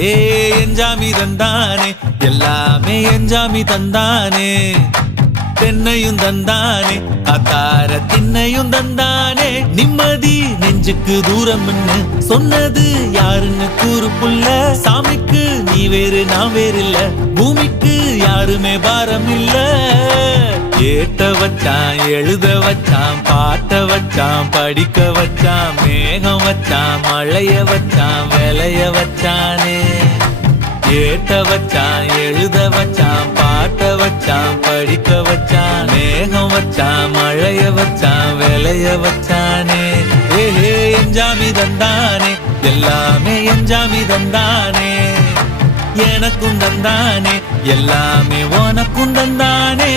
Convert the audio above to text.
ஏ எஞ்சாமி தந்தானே எல்லாமே எஞ்சாமி தந்தானே தென்னையும் தந்தானே காத்தார திண்ணையும் தந்தானே நிம்மதி நெஞ்சுக்கு தூரம்னு சொன்னது யாருன்னு கூறு புள்ள சாமிக்கு நீ வேறு நான் வேறு இல்ல பூமிக்கு யாருமே பாரம் இல்ல ஏட்ட வச்சான் எழுத வச்சான் பாட்ட வச்சான் படிக்க வச்சான் மேகம் வச்சான் மழைய வச்சான் விளைய வச்சானே ஏட்ட வச்சான் எழுத வச்சான் பாட்ட வச்சான் படிக்க வச்சான் மேகம் வச்சான் மழைய வச்சான் விளைய வச்சானே ஏஹே எஞ்சாமி தந்தானே எல்லாமே எஞ்சாமி தந்தானே எனக்கும் தந்தானே எல்லாமே உனக்கும் தந்தானே